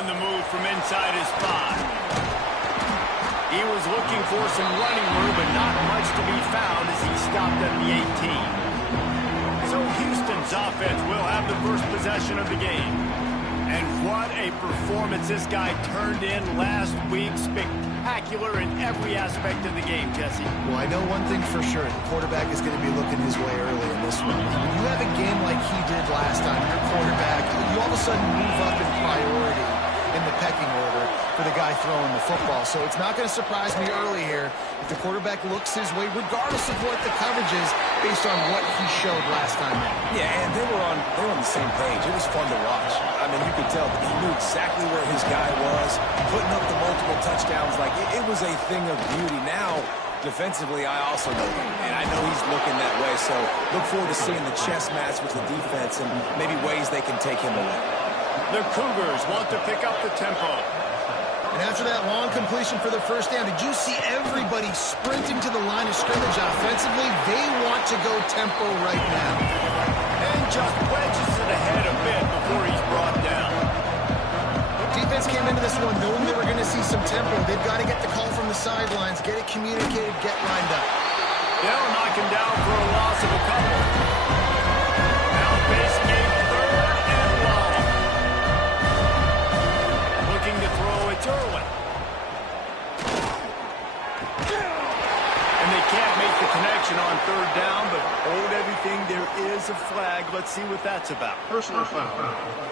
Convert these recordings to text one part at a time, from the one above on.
on the move from inside his 5. He was looking for some running room, but not much to be found as he stopped at the 18. So Houston's offense will have the first possession of the game. And what a performance this guy turned in last week. Spectacular in every aspect of the game, Jesse. Well, I know one thing for sure. The quarterback is going to be looking his way early in this one. When you have a game like he did last time, your quarterback, you all of a sudden move up in priority in the pecking order for the guy throwing the football. So it's not going to surprise me early here if the quarterback looks his way, regardless of what the coverage is, based on what he showed last time out. Yeah, and they were on the same page. It was fun to watch. I mean, you could tell that he knew exactly where his guy was, putting up the multiple touchdowns. Like, it was a thing of beauty. Now, defensively, I also know him, and I know he's looking that way. So look forward to seeing the chess match with the defense and maybe ways they can take him away. The Cougars want to pick up the tempo. And after that long completion for the first down, did you see everybody sprinting to the line of scrimmage offensively? They want to go tempo right now. And just wedges it ahead a bit before he's brought down. Defense came into this one knowing they were going to see some tempo. They've got to get the call from the sidelines, get it communicated, get lined up. They'll knock him down for a loss of a couple. Now facing a 3rd and long. Looking to throw, it's Irwin. And they can't make the connection on 3rd down, but hold everything. There is a flag. Let's see what that's about. Personal foul.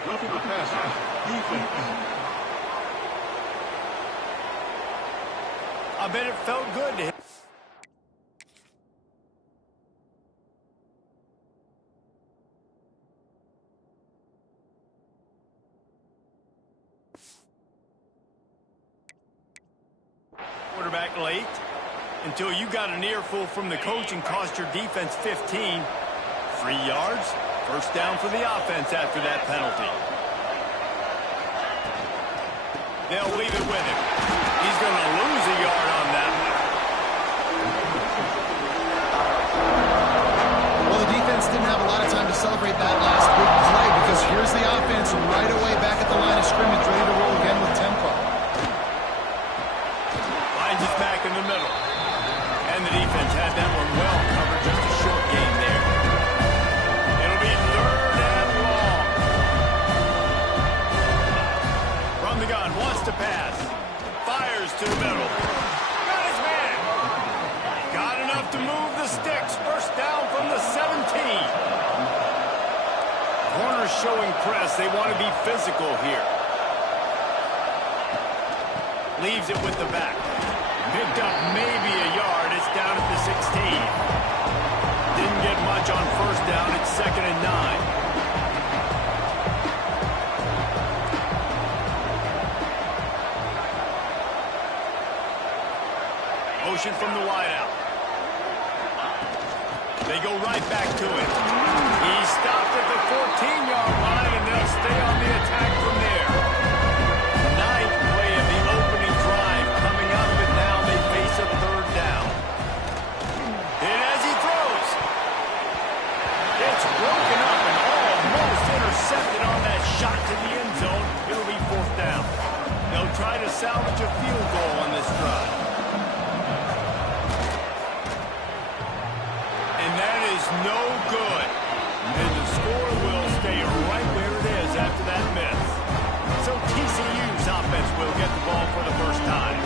Roughing the passer. Defense. I bet it felt good to him. Quarterback late until you got an earful from the coach and cost your defense 15. 3 yards, first down for the offense after that penalty. They'll leave it with him. He's going to lose a yard on that one. Well, the defense didn't have a lot of time to celebrate that last big play because here's the offense right away back at the line of scrimmage, ready to roll again with tempo. Finds his back in the middle. And the defense had that one well covered. Just a short game there. It'll be 3rd and long. From the gun, wants to pass. Fires to the middle. Got his man. Got enough to move the sticks. First down from the 17. Corners showing press. They want to be physical here. Leaves it with the back. Picked up maybe a yard. It's down at the 16. Didn't get much on first down. It's 2nd and 9. Motion from the wideout. They go right back to it. He stopped at the 14-yard line, and they'll stay on the attack from there. 9th play of the opening drive coming up, and now they face a 3rd down. And as he throws, it's broken up and almost intercepted on that shot to the end zone. It'll be 4th down. They'll try to salvage a field goal on this drive. No good. And the score will stay right where it is after that miss. So TCU's offense will get the ball for the first time.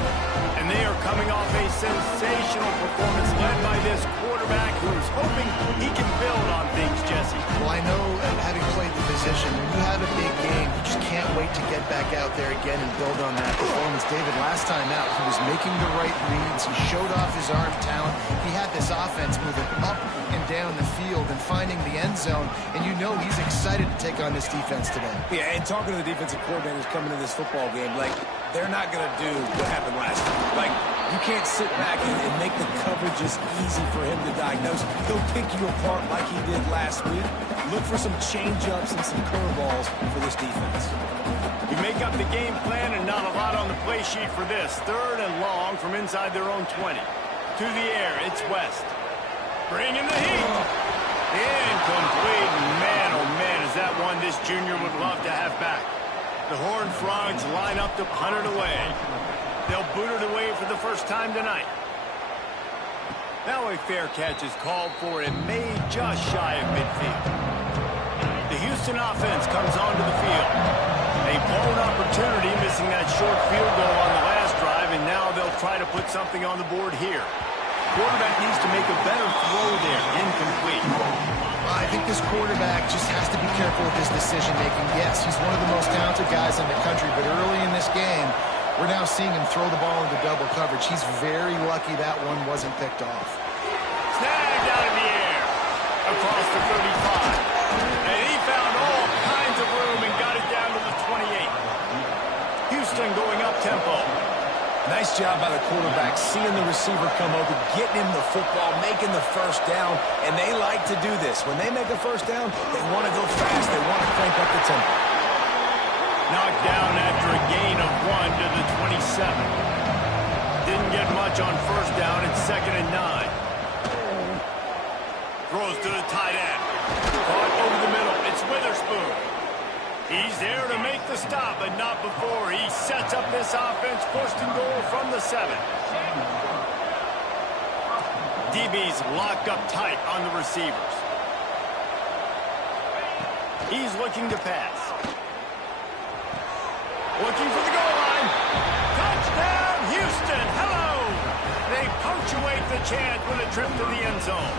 And they are coming off a sensational performance led by this quarterback who's hoping he can build on things, Jesse. Well, I know having played the position, when you have a big game, you just can't wait to get back out there again and build on that performance. David, last time out, he was making the right reads. He showed off his arm talent. He had this offense moving up and down the field and finding the end zone, and you know he's excited to take on this defense today. Yeah, and talking to the defensive coordinators coming into this football game, like, they're not going to do what happened last time. Like, you can't sit back and make the coverages easy for him to diagnose. He'll pick you apart like he did last week. Look for some change-ups and some curveballs for this defense. You make up the game plan and not a lot on the play sheet for this. 3rd and long from inside their own 20. To the air, it's West. Bringing the heat. Incomplete. Man, oh man, is that one this junior would love to have back. The Horned Frogs line up to punt it away. They'll boot it away for the first time tonight. Now a fair catch is called for and made just shy of midfield. The Houston offense comes onto the field. A blown opportunity, missing that short field goal on the last drive, and now they'll try to put something on the board here. Quarterback needs to make a better throw there. Incomplete. I think this quarterback just has to be careful with his decision-making. Yes, he's one of the most talented guys in the country, but early in this game, we're now seeing him throw the ball into double coverage. He's very lucky that one wasn't picked off. Snagged out of the air across the 35. And he found all kinds of room and got it down to the 28. Houston going up-tempo. Nice job by the quarterback, seeing the receiver come open, getting him the football, making the first down, and they like to do this. When they make a first down, they want to go fast. They want to crank up the tempo. Knocked down after a gain of 1 to the 27. Didn't get much on first down. It's 2nd and 9. Throws to the tight end. Caught over the middle. It's Witherspoon. He's there to make the stop, but not before. He sets up this offense, 1st and goal from the 7. DB's locked up tight on the receivers. He's looking to pass. Looking for the goal line. Touchdown, Houston. Hello. They punctuate the chance with a trip to the end zone.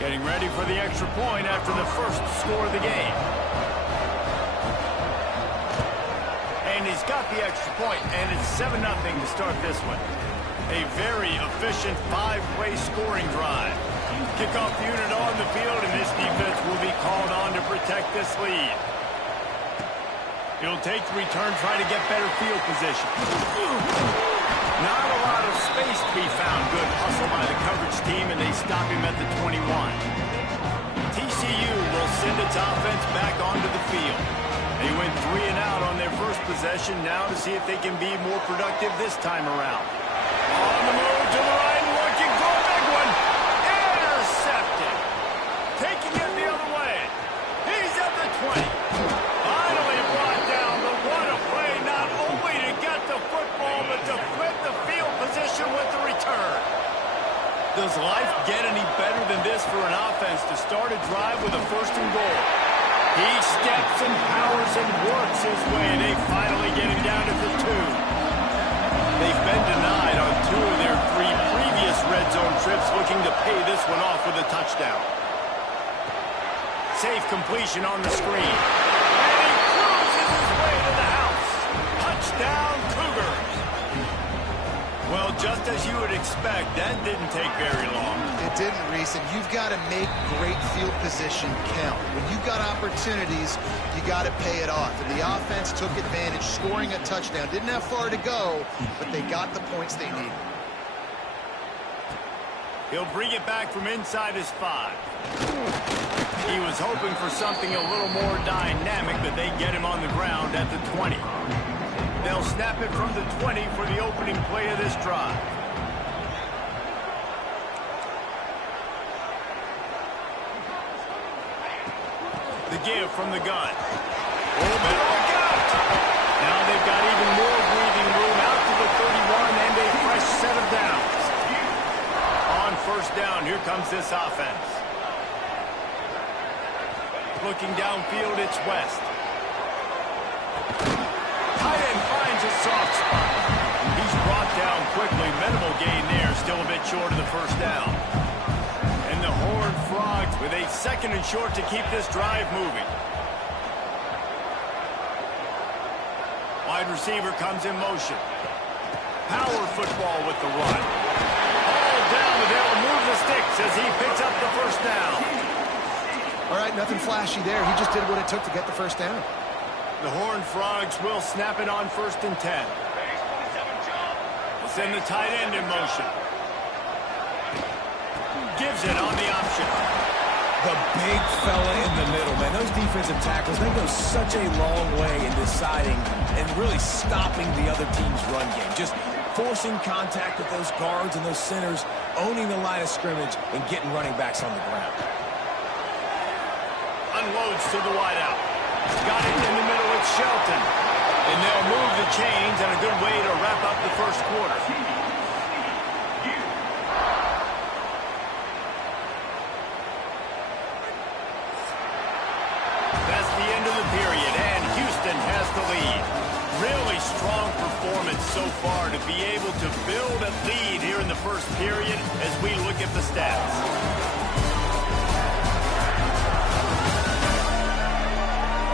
Getting ready for the extra point after the first score of the game. And he's got the extra point, and it's 7-0 to start this one. A very efficient 5-play scoring drive. Kickoff unit on the field, and this defense will be called on to protect this lead. It'll take the return, try to get better field position. Not a lot of space to be found. Good hustle by the coverage team, and they stop him at the 21. TCU will send its offense back onto the field. They went 3 and out on their first possession, now to see if they can be more productive this time around. On the move to the right, looking for a big one. Intercepted. Taking it the other way. He's at the 20. Finally brought down, but what a play, not only to get the football, but to flip the field position with the return. Does life get any better than this for an offense to start a drive with a 1st and goal? He steps and powers and works his way. They finally get him down to the 2. They've been denied on 2 of their 3 previous red zone trips, looking to pay this one off with a touchdown. Safe completion on the screen. And he cruises his way to the house. Touchdown, Cougars. Well, just as you would expect, that didn't take very long. It didn't, Reese, and you've got to make great field position count. When you've got opportunities, you got to pay it off. And the offense took advantage, scoring a touchdown. Didn't have far to go, but they got the points they needed. He'll bring it back from inside his 5. He was hoping for something a little more dynamic, but they get him on the ground at the 20. They'll snap it from the 20 for the opening play of this drive. The give from the gun. Oh, better look out! Now they've got even more breathing room out to the 31 and a fresh set of downs. On 1st down, here comes this offense. Looking downfield, it's West. Tight end finds a soft spot. He's brought down quickly. Minimal gain there. Still a bit short of the 1st down. And the Horned Frogs with a 2nd and short to keep this drive moving. Wide receiver comes in motion. Power football with the run. All down, but they'll move the sticks as he picks up the 1st down. All right, nothing flashy there. He just did what it took to get the 1st down. The Horned Frogs will snap it on 1st and 10. Send the tight end in motion. Gives it on the option. The big fella in the middle, man. Those defensive tackles, they go such a long way in deciding and really stopping the other team's run game. Just forcing contact with those guards and those centers, owning the line of scrimmage, and getting running backs on the ground. unloads to the wideout. Got it in the middle with Shelton. And they'll move the chains, and a good way to wrap up the first quarter. That's the end of the period, and Houston has the lead. Really strong performance so far to be able to build a lead here in the first period as we look at the stats.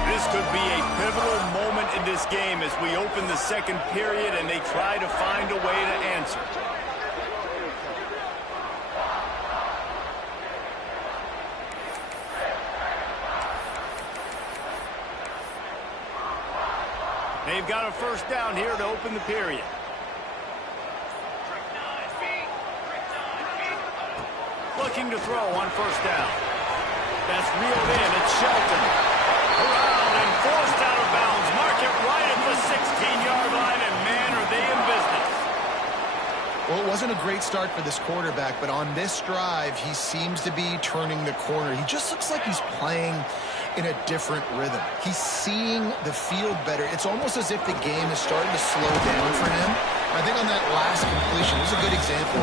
This could be a pivotal moment in this game as we open the second period and they try to find a way to answer. They've got a first down here to open the period. Looking to throw on first down. That's reeled in. It's Shelton. Around and forced out of bounds. Mark it right at the 16-yard line, and man, are they in business. Well, it wasn't a great start for this quarterback, but on this drive, he seems to be turning the corner. He just looks like he's playing in a different rhythm. He's seeing the field better. It's almost as if the game is starting to slow down for him. I think on that last completion, this is a good example.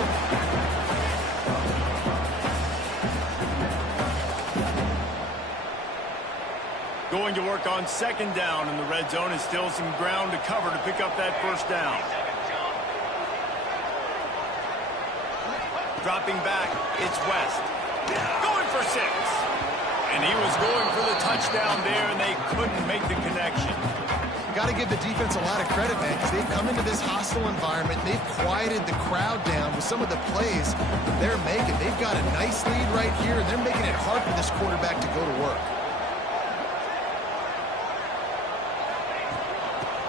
Going to work on second down in the red zone, and still some ground to cover to pick up that first down. Dropping back, it's West. Going for 6. And he was going for the touchdown there, and they couldn't make the connection. Got to give the defense a lot of credit, man, because they've come into this hostile environment. They've quieted the crowd down with some of the plays they're making. They've got a nice lead right here, and they're making it hard for this quarterback to go to work.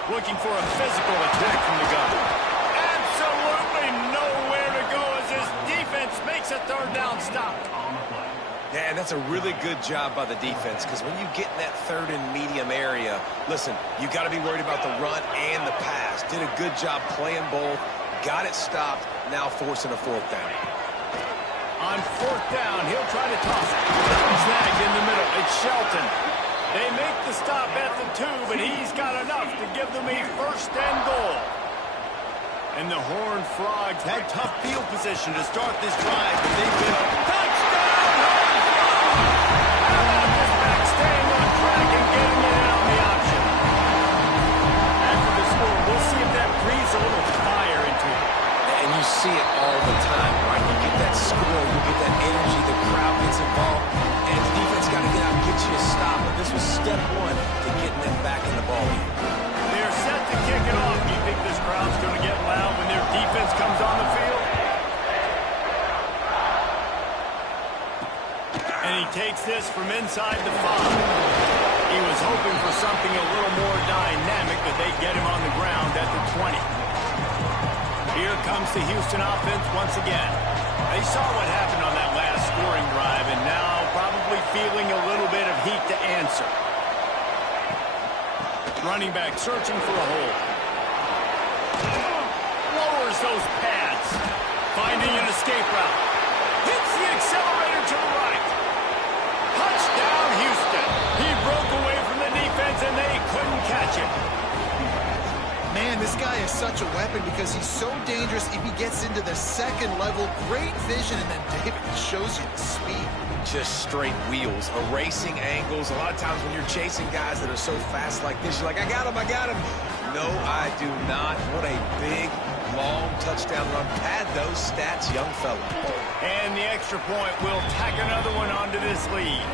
Looking for a physical attack from the gun. Absolutely nowhere to go as his defense makes a third down stop. Yeah, and that's a really good job by the defense, because when you get in that third and medium area, listen, you got to be worried about the run and the pass. Did a good job playing both, got it stopped, now forcing a fourth down. On fourth down, he'll try to toss it. Snagged in the middle, it's Shelton. They make the stop at the 2, but he's got enough to give them a first and goal. And the Horned Frogs had tough field position to start this drive, but they've been touchdown! How about this back staying on track and getting it in on the option? After the score, we'll see if that breathes a little fire into it. And you see it all the time, right? You get that score, you get that energy, the crowd gets involved, and the defense got to get out and get you a stop. But this was step 1 to getting them back in the ball game. They're set to kick it off. Do you think this crowd's going to get loud when their defense comes on the field? And he takes this from inside the 5. He was hoping for something a little more dynamic, but they get him on the ground at the 20. Here comes the Houston offense once again. They saw what happened on that last scoring drive, and now probably feeling a little bit of heat to answer. Running back searching for a hole. Lowers those pads. Finding an escape route. Hits the accelerator to the right. Touchdown, Houston. He broke away from the defense, and they couldn't catch him. Man, this guy is such a weapon because he's so dangerous if he gets into the second level. Great vision, and then David shows you the speed. Just straight wheels, erasing angles. A lot of times when you're chasing guys that are so fast like this, you're like, I got him, I got him. No, I do not. What a big, long touchdown run. Pad those stats, young fella. And the extra point will tack another one onto this lead.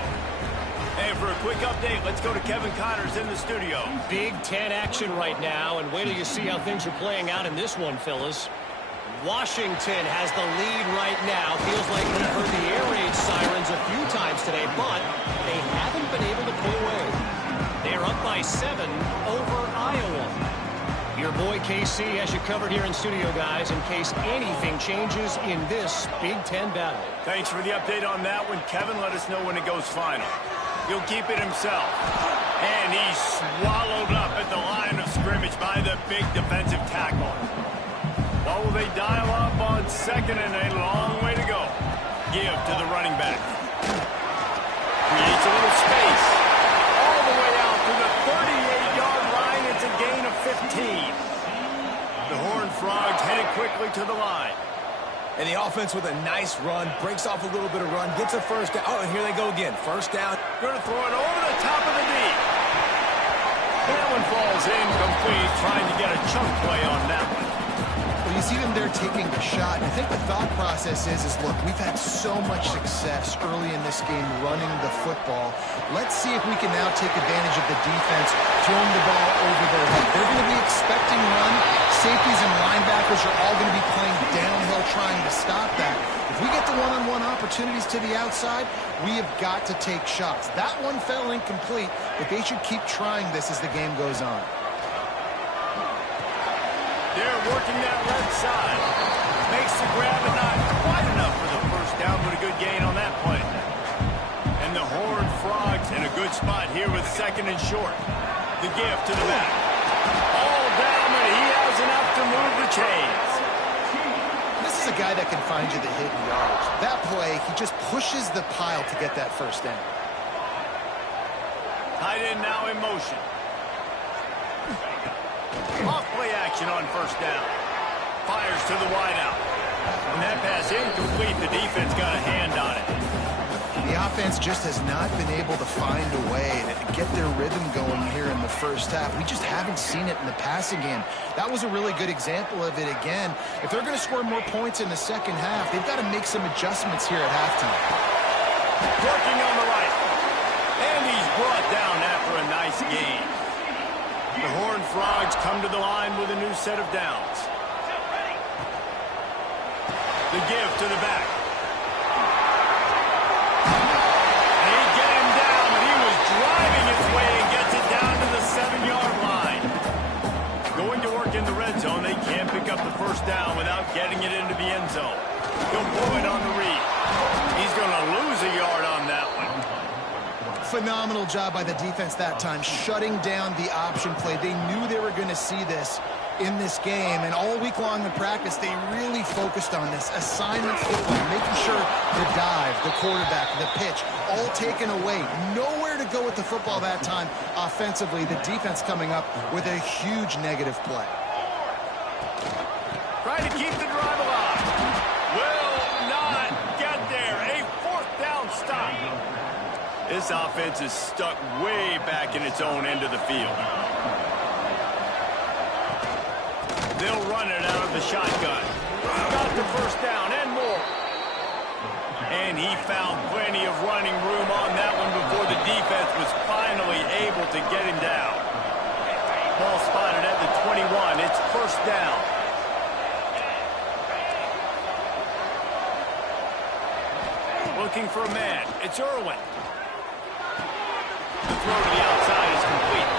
And for a quick update, let's go to Kevin Connors in the studio. Big Ten action right now, and wait till you see how things are playing out in this one, fellas. Washington has the lead right now. Feels like we've heard the air raid sirens a few times today, but they haven't been able to pull away. They're up by 7 over Iowa. Your boy KC has you covered here in studio, guys, in case anything changes in this Big Ten battle. Thanks for the update on that one, Kevin. Let us know when it goes final. He'll keep it himself. And he's swallowed up at the line of scrimmage by the big defensive tackle. What will they dial up on second, and a long way to go? Give to the running back. Creates a little space. The Horned Frogs headed quickly to the line. And the offense with a nice run, breaks off a little bit of run, gets a first down. Oh, and here they go again. First down. Going to throw it over the top of the knee. That one falls incomplete, trying to get a chunk play on that one. Well, you see them there taking the shot, and I think the thought process is look, we've had so much success early in this game running the football. Let's see if we can now take advantage of the defense throwing the ball over their head. They're going to be expecting run. Safeties and linebackers are all going to be playing downhill trying to stop that. If we get the one-on-one opportunities to the outside, we have got to take shots. That one fell incomplete, but they should keep trying this as the game goes on. They're working that left side. Makes the grab and not quite enough for the first down, but a good gain on that play. And the Horned Frogs in a good spot here with second and short. The gift to the back. All down, but he has enough to move the chains. This is a guy that can find you the hidden yards. That play, he just pushes the pile to get that first down. Tight end now in motion. Off play action on first down. Fires to the wideout. When that pass incomplete, the defense got a hand on it. The offense just has not been able to find a way to get their rhythm going here in the first half. We just haven't seen it in the passing game. That was a really good example of it again. If they're going to score more points in the second half, they've got to make some adjustments here at halftime. Working on the right. And he's brought down after a nice gain. The Horned Frogs come to the line with a new set of downs. The give to the back. They get him down, but he was driving his way and gets it down to the 7-yard line. Going to work in the red zone, they can't pick up the first down without getting it into the end zone. He'll pull it on the read. He's going to lose a yard on that one. Phenomenal job by the defense that time, shutting down the option play. They knew they were going to see this in this game, and all week long in practice, they really focused on this assignment football, making sure the dive, the quarterback, the pitch, all taken away. Nowhere to go with the football that time offensively. The defense coming up with a huge negative play. Trying to keep the drive alive. Will not get there. A fourth down stop. This offense is stuck way back in its own end of the field. They'll run it out of the shotgun. Got the first down and more. And he found plenty of running room on that one before the defense was finally able to get him down. Ball spotted at the 21. It's first down. Looking for a man. It's Irwin. The throw to the outside is complete.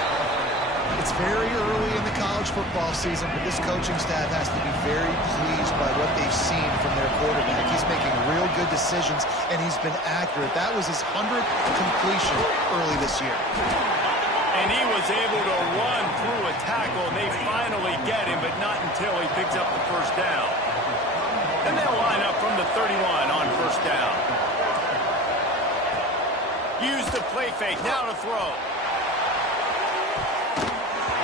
It's very early in the college football season, but this coaching staff has to be very pleased by what they've seen from their quarterback. He's making real good decisions, and he's been accurate. That was his 100th completion early this year. And he was able to run through a tackle, and they finally get him, but not until he picks up the first down. And they'll line up from the 31 on first down. Use the play fake, now to throw.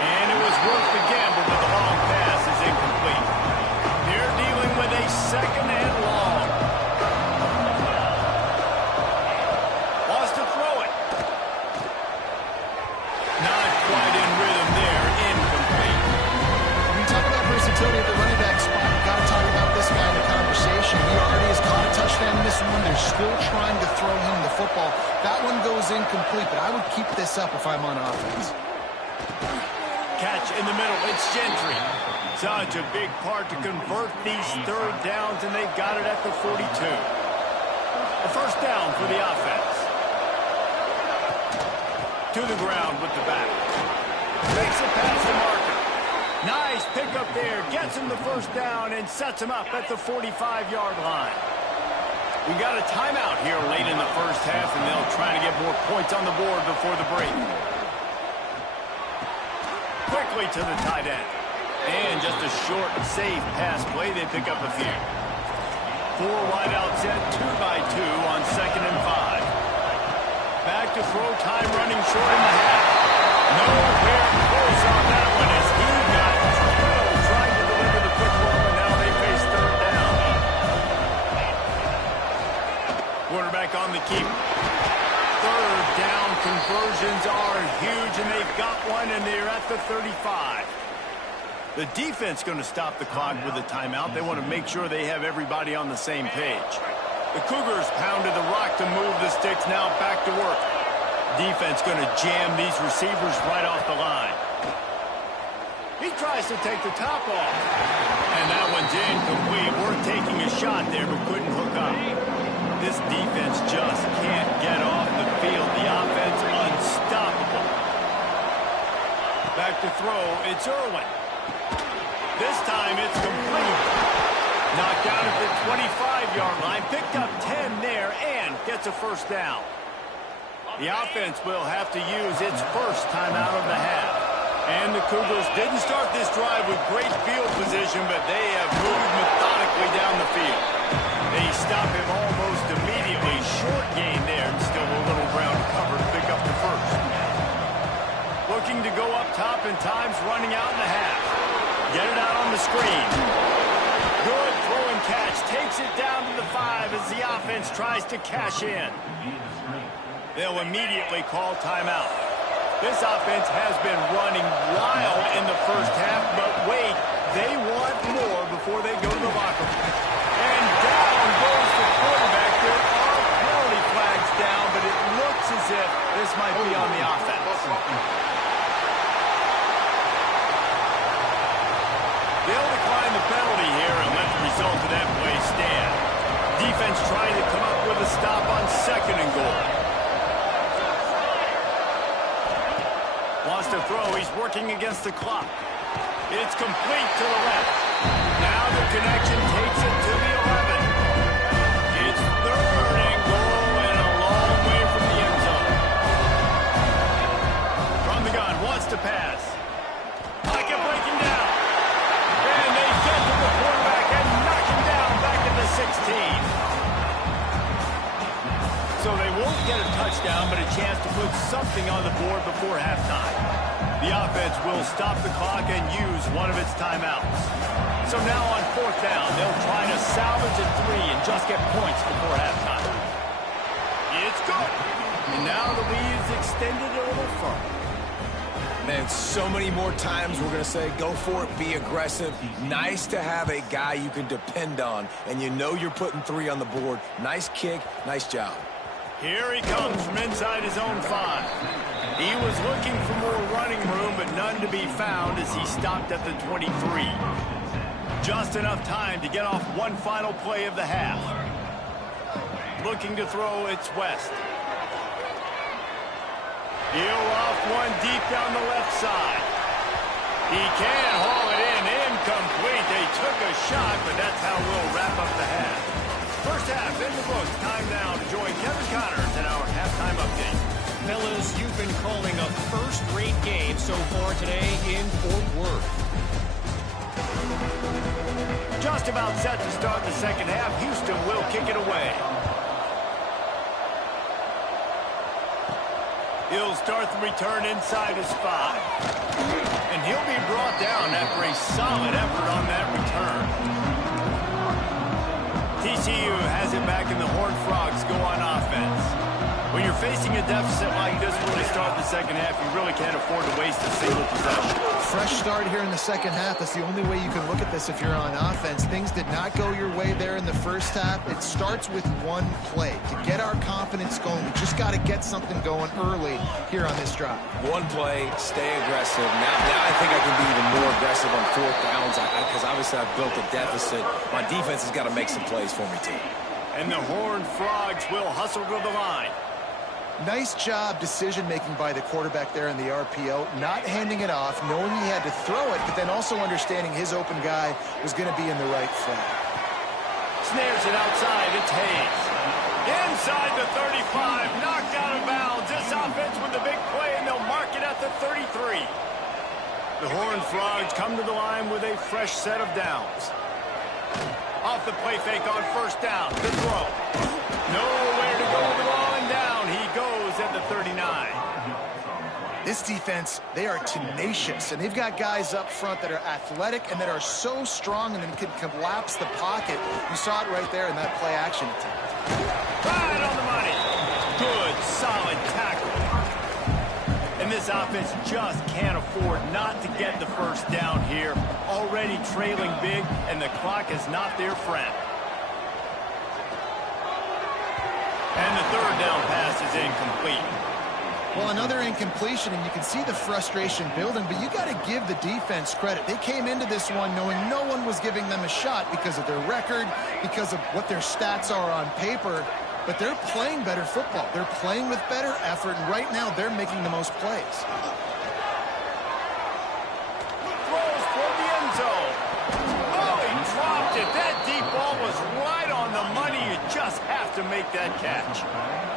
And it was worth the gamble, but the long pass is incomplete. They're dealing with a second and long. Wants to throw it. Not quite in rhythm there, incomplete. When you talk about versatility at the running back spot, you've got to talk about this guy in the conversation. He already has caught a touchdown in this one. They're still trying to throw him the football. That one goes incomplete, but I would keep this up if I'm on offense. Catch in the middle, it's Gentry. Such a big part to convert these third downs, and they've got it at the 42. A first down for the offense. To the ground with the back. Makes a pass to Marker. Nice pickup there, gets him the first down and sets him up at the 45-yard line. We got a timeout here late in the first half, and they'll try to get more points on the board before the break. Quickly to the tight end. And just a short, safe pass play. They pick up a few. 4 wide out set, 2 by 2 on 2nd and 5. Back to throw time, running short in the half. Nowhere close on that one as he got quarterback on the keep. Third down conversions are huge, and they've got one, and they're at the 35. The defense going to stop the clock with a timeout. They want to make sure they have everybody on the same page. The Cougars pounded the rock to move the sticks. Now back to work. Defense going to jam these receivers right off the line. He tries to take the top off. And that one's incomplete. Worth taking a shot there, but couldn't hook up. This defense just can't get off the field. The offense unstoppable. Back to throw. It's Irwin. This time it's complete. Knocked out at the 25-yard line. Picked up 10 there and gets a first down. The offense will have to use its first timeout of the half. And the Cougars didn't start this drive with great field position, but they have moved methodically down the field. They stop him almost immediately. Short gain there, and still a little ground to cover to pick up the first. Looking to go up top, and time's running out in the half. Get it out on the screen. Good throw and catch. Takes it down to the 5 as the offense tries to cash in. They'll immediately call timeout. This offense has been running wild in the first half, but wait, they want more before they go to the locker room. And down goes the quarterback. There are penalty flags down, but it looks as if this might be on the offense. They'll decline the penalty here and let the result of that play stand. Defense trying to come up with a stop on 2nd and goal. Wants to throw. He's working against the clock. It's complete to the left. Now the connection takes it to the 11. It's 3rd and goal and a long way from the end zone. From the gun, wants to pass. Like it breaking down. And they get to the quarterback and knock him down back at the 16. So they won't get a touchdown, but a chance to put something on the board before halftime. The offense will stop the clock and use one of its timeouts. So now on 4th down, they'll try to salvage a 3 and just get points before halftime. It's good. And now the lead is extended a little further. Man, so many more times we're going to say, go for it, be aggressive. Nice to have a guy you can depend on, and you know you're putting 3 on the board. Nice kick, nice job. Here he comes from inside his own 5. He was looking for more running room, but none to be found as he stopped at the 23. Just enough time to get off one final play of the half. Looking to throw, it's West. He'll off one deep down the left side. He can haul it in, incomplete. They took a shot, but that's how we'll wrap up the half. First half in the books. Time now to join Kevin Connors in our halftime update. Fellas, you've been calling a first-rate game so far today in Fort Worth. Just about set to start the second half. Houston will kick it away. He'll start the return inside his 5. And he'll be brought down after a solid effort on that return. TCU has it back, and the Horned Frogs go on offense. When you're facing a deficit like this one to start the second half, you really can't afford to waste a single possession. Fresh start here in the second half. That's the only way you can look at this if you're on offense. Things did not go your way there in the first half. It starts with one play. To get our confidence going, we just got to get something going early here on this drive. One play, stay aggressive. Now I think I can be even more aggressive on 4th downs because obviously I've built a deficit. My defense has got to make some plays for me, too. And the Horned Frogs will hustle to the line. Nice job decision-making by the quarterback there in the RPO, not handing it off, knowing he had to throw it, but then also understanding his open guy was going to be in the right flat. Snares it outside. It's Hayes. Inside the 35, knocked out of bounds. This offense with the big play, and they'll mark it at the 33. The Horned Frogs come to the line with a fresh set of downs. Off the play fake on 1st down. The throw. Nowhere to go with the ball, and down he goes at the 39. This defense, they are tenacious, and they've got guys up front that are athletic and that are so strong and then can collapse the pocket. You saw it right there in that play-action attempt. Right on the money. offense just can't afford not to get the first down here. Already trailing big, and the clock is not their friend. And the third down pass is incomplete. Well, another incompletion, and you can see the frustration building, but you got to give the defense credit. They came into this one knowing no one was giving them a shot because of their record, because of what their stats are on paper, but they're playing better football. They're playing with better effort, and right now they're making the most plays. Throws for the end zone. Oh, he dropped it. That deep ball was right on the money. You just have to make that catch.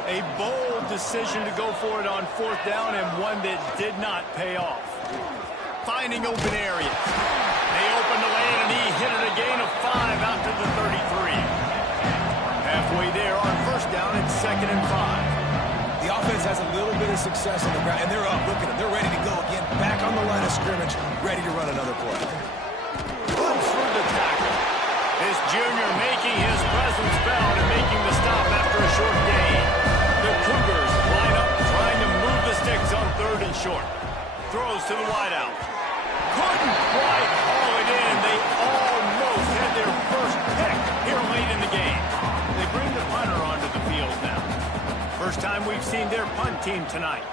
A bold decision to go for it on fourth down, and one that did not pay off. Finding open areas. They opened the lane, and he hit it a gain of 5 out to the 33. Halfway there on first down, it's 2nd and 5. The offense has a little bit of success on the ground, and they're up. Look at them. They're ready to go again. Back on the line of scrimmage, ready to run another play. Runs through the tackle. This junior making his presence felt and making the stop after a short gain. The Cougars line up trying to move the sticks on 3rd and short. Throws to the wideout. Couldn't quite haul it in. They almost had their first pick here late in the game. They bring the punter onto the field now. First time we've seen their punt team tonight.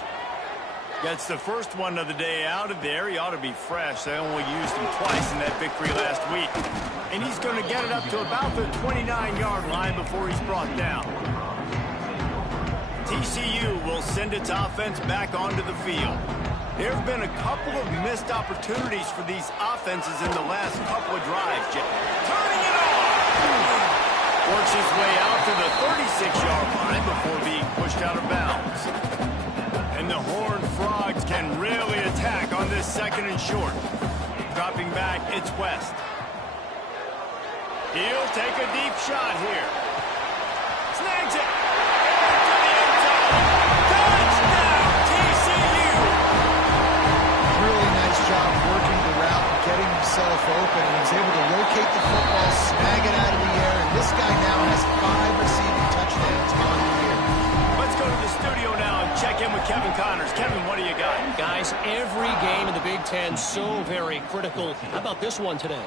Gets the first one of the day out of there. He ought to be fresh. They only used him twice in that victory last week. And he's going to get it up to about the 29-yard line before he's brought down. TCU will send its offense back onto the field. There have been a couple of missed opportunities for these offenses in the last couple of drives. Turning it on! Works his way out to the 36-yard line before being pushed out of bounds. And the Horned Frogs can really attack on this 2nd and short. Dropping back, it's West. He'll take a deep shot here. Snags it. Into the end zone. Touchdown, TCU. Really nice job working the route and getting himself open. And he was able to locate the football, snag it out of the air, and this guy now has 5 receiving touchdowns on the year. Let's go to the studio now and check in with Kevin Connors. Kevin, what do you got? Guys, every game in the Big Ten so very critical. How about this one today?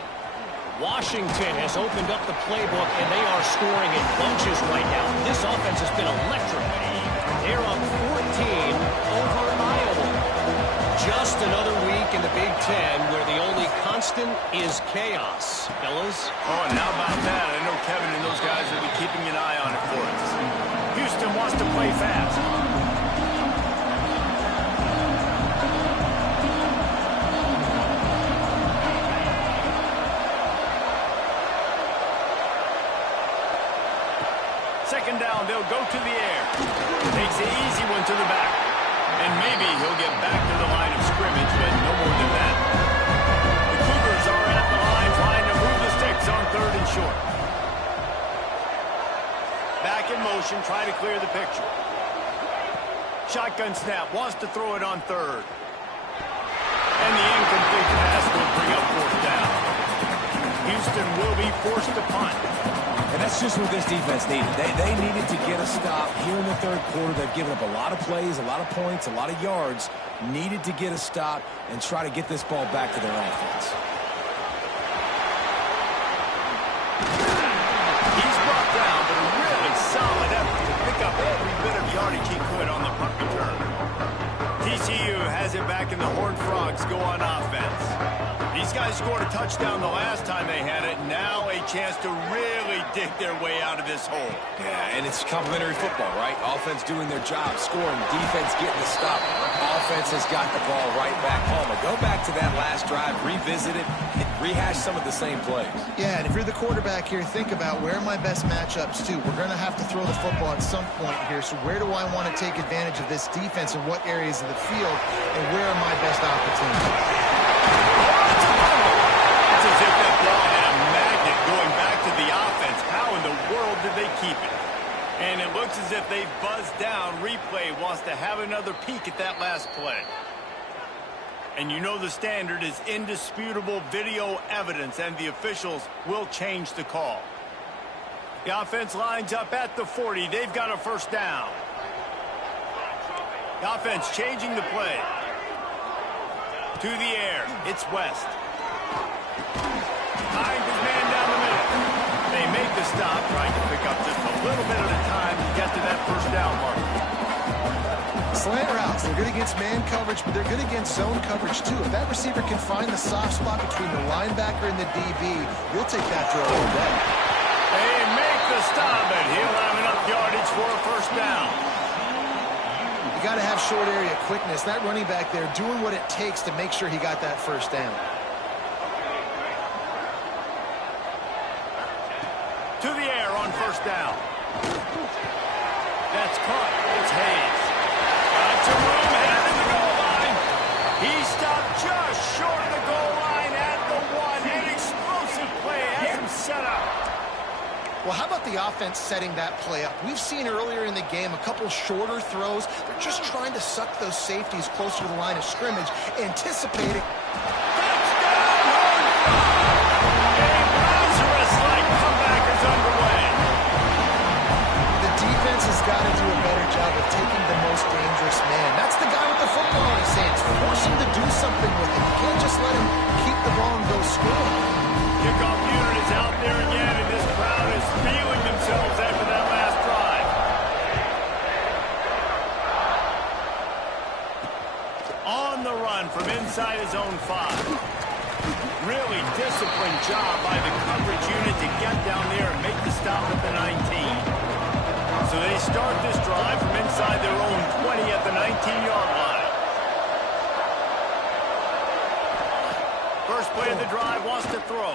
Washington has opened up the playbook, and they are scoring in bunches right now. This offense has been electric. They're up 14 over Iowa. Just another week in the Big Ten where the only constant is chaos, fellas. Oh, and how about that? I know Kevin and those guys will be keeping an eye on it for us. Houston wants to play fast. Second down, they'll go to the air. Takes the easy one to the back. And maybe he'll get back to the line of scrimmage, but no more than that. The Cougars are at the line trying to move the sticks on 3rd and short. Back in motion, try to clear the picture. Shotgun snap, wants to throw it on 3rd. And the incomplete pass will bring up 4th down. Houston will be forced to punt. And that's just what this defense needed. They needed to get a stop here in the 3rd quarter. They've given up a lot of plays, a lot of points, a lot of yards. Needed to get a stop and try to get this ball back to their offense. He's brought down, but a really solid effort to pick up every bit of yardage he could on the punt return. TCU has it back, and the Horned Frogs go on offense. These guys scored a touchdown the last time they had it. Now a chance to really dig their way out of this hole. Yeah, and it's complimentary football, right? Offense doing their job, scoring, defense getting the stop. Offense has got the ball right back home. But go back to that last drive, revisit it, and rehash some of the same plays. Yeah, and if you're the quarterback here, think about where are my best matchups too. We're going to have to throw the football at some point here. So where do I want to take advantage of this defense, and what areas of the field, and where are my best opportunities? It's as if that ball had a magnet going back to the offense. How in the world did they keep it? And it looks as if they've buzzed down. Replay wants to have another peek at that last play. And you know the standard is indisputable video evidence, and the officials will change the call. The offense lines up at the 40. They've got a first down. The offense changing the play. To the air. It's West. Finds his man down the middle. They make the stop, trying to pick up just a little bit at a time to get to that first down mark. Slant routes, they're good against man coverage, but they're good against zone coverage too. If that receiver can find the soft spot between the linebacker and the DB, you'll take that throw all day. They make the stop, and he'll have enough yardage for a first down. You got to have short area quickness. That running back there doing what it takes to make sure he got that first down. To the air on first down. That's caught. It's Hayes. Got some room, headed to the goal line. He stopped just short of the goal line at the one. An explosive play has him set up. Well, how about the offense setting that play up? We've seen earlier in the game a couple shorter throws. They're just trying to suck those safeties closer to the line of scrimmage, anticipating. Has got to do a better job of taking the most dangerous man. That's the guy with the football in his hands. Force him to do something with it. You can't just let him keep the ball and go score. Kickoff unit is out there again, and this crowd is feeling themselves after that last drive. On the run from inside his own 5. Really disciplined job by the coverage unit to get down there and make the stop at the 19. So they start this drive from inside their own 20 at the 19-yard line. First play of the drive, wants to throw.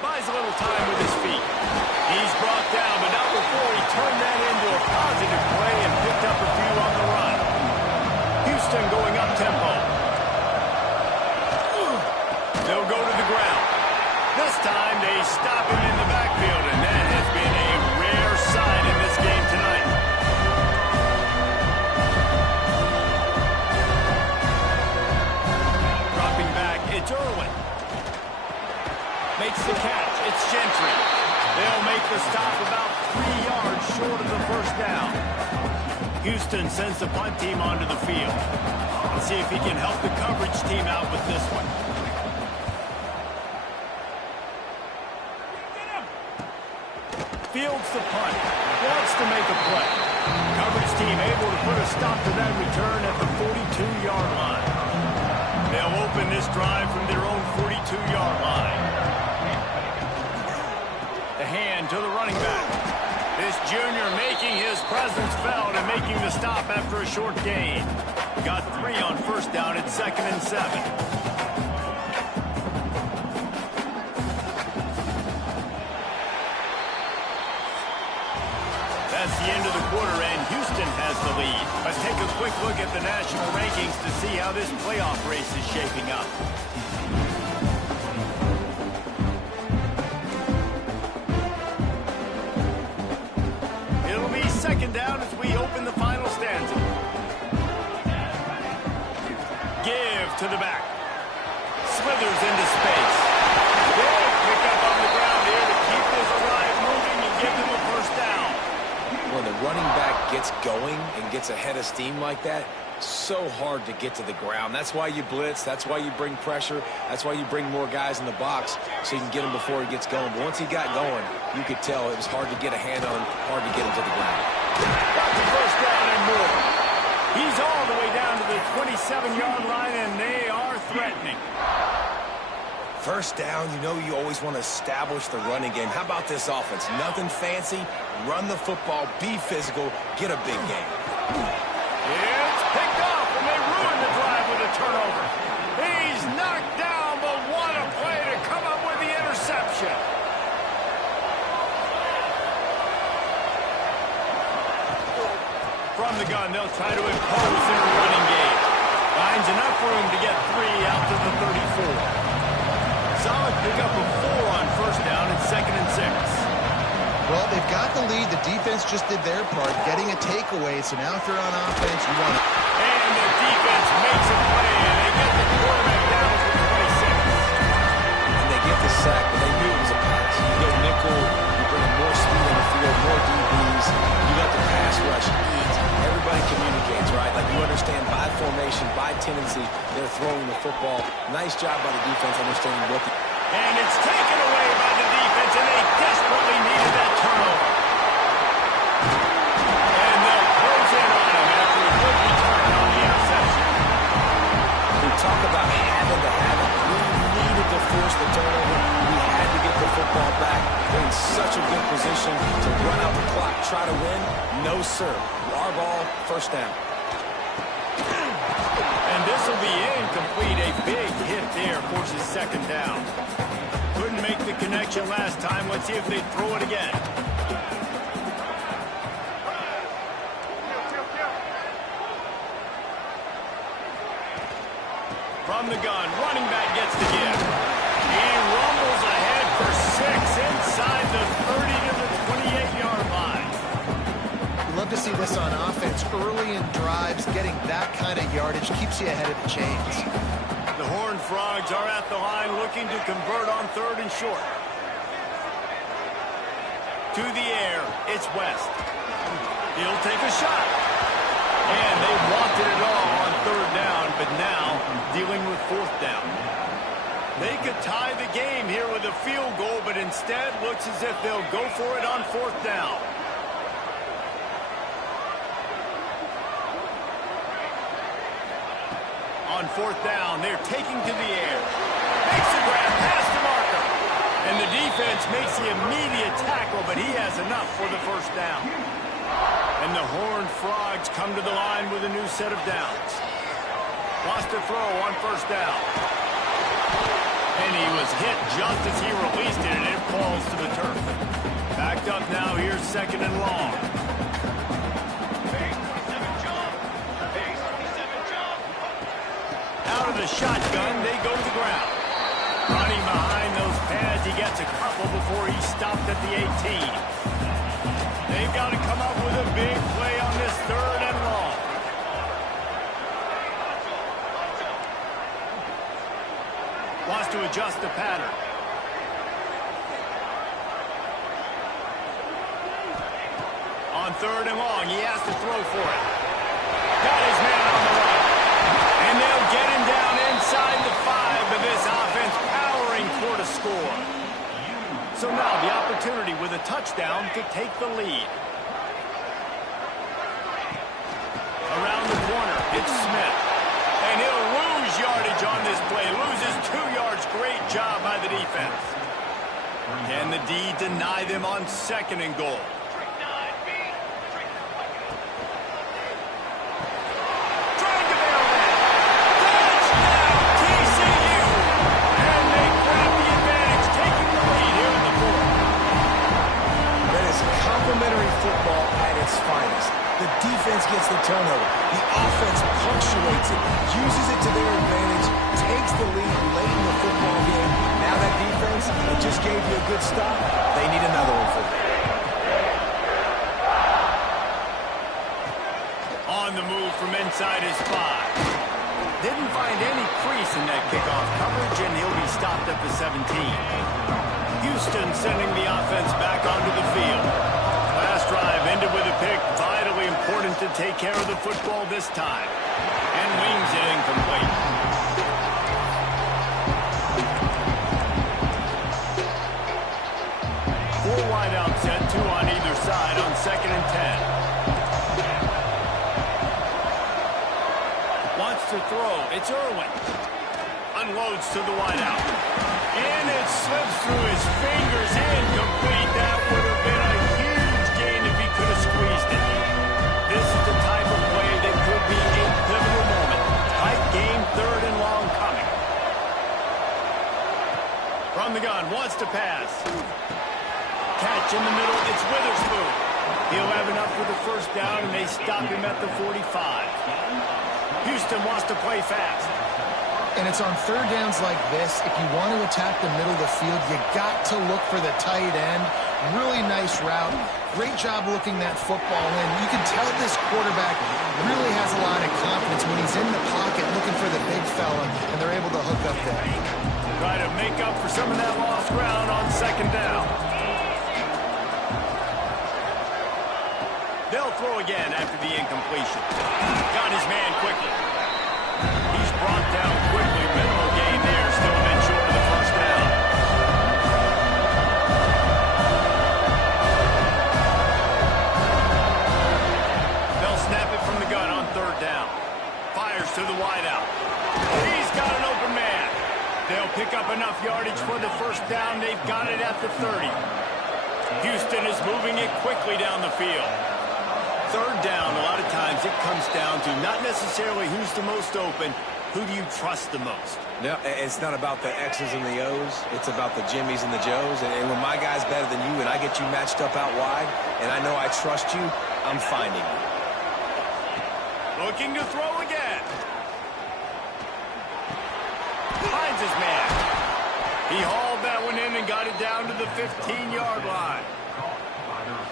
Buys a little time with his feet. He's brought down, but not before he turned that into a positive play and picked up a few on the run. Houston going up tempo. They'll go to the ground. This time they stop him in the backfield, and that has been a rare sight in this game tonight. Dropping back, it's Irwin. Makes the catch, it's Gentry. They'll make the stop about 3 yards short of the first down. Houston sends the punt team onto the field. Let's see if he can help the coverage team out with this one. Fields the punt. Wants to make a play. Coverage team able to put a stop to that return at the 42-yard line. They'll open this drive from their own 42-yard line. The hand to the running back. This junior making his presence felt and making the stop after a short gain. Got 3 on first down at 2nd and 7. That's the end of the quarter, and Houston has the lead. Let's take a quick look at the national rankings to see how this playoff race is shaping up. It'll be 2nd down as we open the final stanza. Give to the back. Slithers into space. Big pick up on the ground here to keep this drive moving and give them a first down. When the running back gets going and gets ahead of steam like that, so hard to get to the ground. That's why you blitz. That's why you bring pressure. That's why you bring more guys in the box so you can get him before he gets going. But once he got going, you could tell it was hard to get a hand on him, hard to get him to the ground. Got the first down and more. He's all the way down to the 27-yard line, and they are threatening. First down, you know you always want to establish the running game. How about this offense? Nothing fancy. Run the football, be physical, get a big game. It's picked off, and they ruin the drive with a turnover. He's knocked down, but what a play to come up with the interception. From the gun, they'll try to impose their running game. Finds enough room to get 3 out to the 34. Solid pickup of 4 on first down at 2nd and 6. Well, they've got the lead. The defense just did their part, getting a takeaway. So now if they're on offense, you want to... And the defense makes a play, and they get the quarterback down to the 26. And they get the sack, but they knew it was a pass. You go nickel, you bring more speed on the field, more DBs. You let the pass rush eat. Everybody communicates, right? Like you understand understand by formation, by tendency, they're throwing the football. Nice job by the defense understanding what the... And it's taken away by the defense, and they desperately needed that turnover. And they'll close in on him after a good return on the interception. We talk about having to have it. We needed to force the turnover. We had to get the football back. They're in such a good position to run out the clock, try to win. No, sir. Our ball, first down. And this will be incomplete. A big hit there forces second down. Couldn't make the connection last time. Let's see if they throw it again. From the gun, running back gets the give. He rumbles ahead for 6 inside the 30 to the 28-yard line. You love to see this on offense. Early in drives, getting that kind of yardage keeps you ahead of the chains. The Horned Frogs are at the line looking to convert on 3rd and short. To the air, it's West. He'll take a shot. And they wanted it all on 3rd down, but now dealing with 4th down. They could tie the game here with a field goal, but instead looks as if they'll go for it on 4th down. On 4th down, they're taking to the air. Makes the grab past the marker. And the defense makes the immediate tackle, but he has enough for the 1st down. And the Horned Frogs come to the line with a new set of downs. Wants to throw on 1st down. And he was hit just as he released it, and it falls to the turf. Backed up now, here's 2nd and long. Out of the shotgun, they go to the ground. Running behind those pads, he gets a couple before he stopped at the 18. They've got to come up with a big play on this 3rd and long. Wants to adjust the pattern. On 3rd and long, he has to throw for it. Got his man on the right. And they'll get him down inside the 5, but this offense powering for the score. So now the opportunity with a touchdown to take the lead. Around the corner, it's Smith. And he'll lose yardage on this play. Loses 2 yards. Great job by the defense. Can the D deny them on 2nd and goal? Football at its finest. The defense gets the turnover. The offense punctuates it, uses it to their advantage, takes the lead late in the football game. Now that defense, it just gave you a good stop. They need another one for them. On the move from inside his 5. Didn't find any crease in that kickoff coverage, and he'll be stopped at the 17. Houston sending the offense back onto the field. Last drive ended with a pick. Vitally important to take care of the football this time. And wings it incomplete. Four wide out set, 2 on either side on 2nd and 10. Wants to throw. It's Irwin. Unloads to the wide out. And it slips through his fingers. Incomplete. That would have been a huge gain if he could have squeezed it. This is the type of play that could be a pivotal moment. Tight game, 3rd and long coming. From the gun, wants to pass. Catch in the middle, it's Witherspoon. He'll have enough for the 1st down, and they stop him at the 45. Houston wants to play fast. And it's on 3rd downs like this. If you want to attack the middle of the field, you got to look for the tight end. Really nice route. Great job looking that football in. You can tell this quarterback really has a lot of confidence when he's in the pocket looking for the big fella, and they're able to hook up there. Try to make up for some of that lost ground on 2nd down. They'll throw again after the incompletion. Got his man quick scatters to the wideout. He's got an open man. They'll pick up enough yardage for the first down. They've got it at the 30. Houston is moving it quickly down the field. Third down, a lot of times it comes down to not necessarily who's the most open, who do you trust the most? No, it's not about the X's and the O's. It's about the Jimmys and the Joes. And when my guy's better than you and I get you matched up out wide, and I know I trust you, I'm finding you. Looking to throw again. Finds his man. He hauled that one in and got it down to the 15-yard line.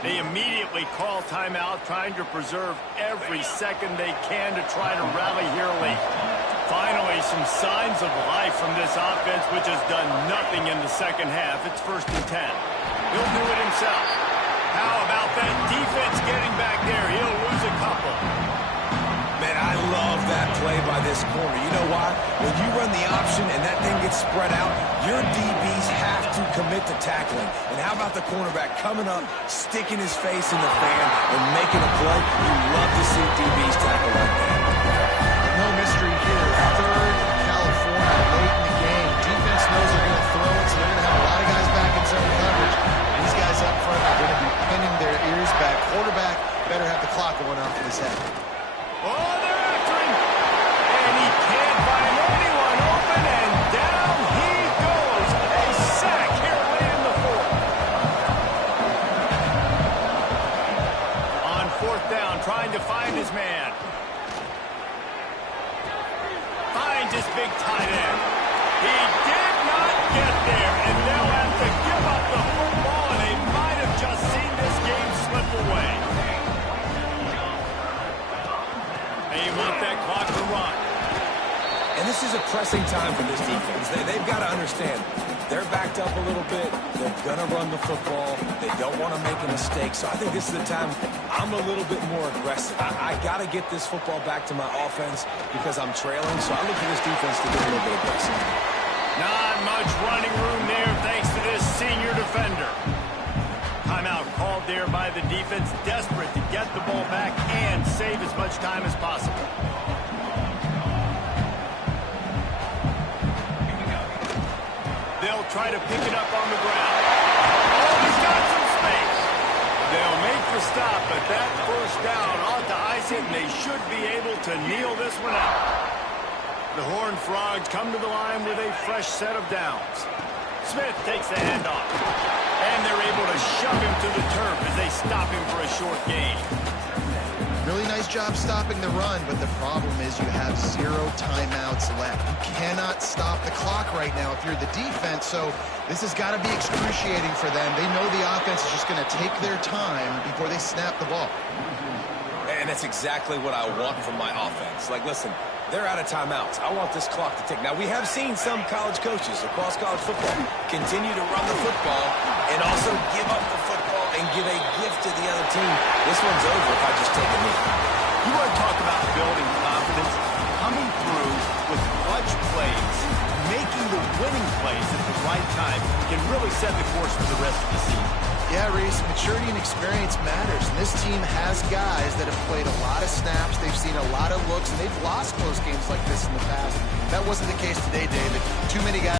They immediately call timeout, trying to preserve every second they can to try to rally here late. Finally, some signs of life from this offense, which has done nothing in the second half. It's 1st and 10. He'll do it himself. How about that defense getting back there? He'll lose a couple. Man, I love that play by this corner. You know why? When you run the option and that thing gets spread out, your DBs have to commit to tackling. And how about the cornerback coming up, sticking his face in the fan, and making a play? You love to see DBs tackle like that. No mystery here. 3rd California late in the game. Defense knows they're going to throw it, so they're going to have a lot of guys back in zone coverage. These guys up front are going to be pinning their ears back. Quarterback better have the clock going off in his head. Oh, they're after him. And he can't find anyone open, and down he goes. A sack here late in the 4th. On 4th down, trying to find his man. Finds his big tight end. He did not get there, and they'll have to give up the football, and they might have just seen this game slip away. You want that clock to run. And this is a pressing time for this defense. They've got to understand, they're backed up a little bit. They're going to run the football. They don't want to make a mistake. So I think this is the time I'm a little bit more aggressive. I got to get this football back to my offense because I'm trailing. So I look for this defense to get a little bit aggressive. Not much running room there thanks to this senior defender. Timeout called there by the defense, desperate to get the ball back and save as much time as possible. They'll try to pick it up on the ground. Oh, he's got some space. They'll make the stop, but that first down ought to ice it, and they should be able to kneel this one out. The Horned Frogs come to the line with a fresh set of downs. Smith takes the handoff. And they're able to shove him to the turf as they stop him for a short gain. Really nice job stopping the run, but the problem is you have 0 timeouts left. You cannot stop the clock right now if you're the defense, so this has got to be excruciating for them. They know the offense is just going to take their time before they snap the ball. And that's exactly what I want from my offense. Like, listen, they're out of timeouts. I want this clock to tick. Now, we have seen some college coaches across college football continue to run the football and also give up the football and give a gift to the other team. This one's over if I just take a knee. You want to talk about building confidence? Coming through with clutch plays, making the winning plays at the right time can really set the course for the rest of the season. Yeah, Reese, maturity and experience matters. And this team has guys that have played a lot of snaps. They've seen a lot of looks, and they've lost close games like this in the past. That wasn't the case today, David. Too many guys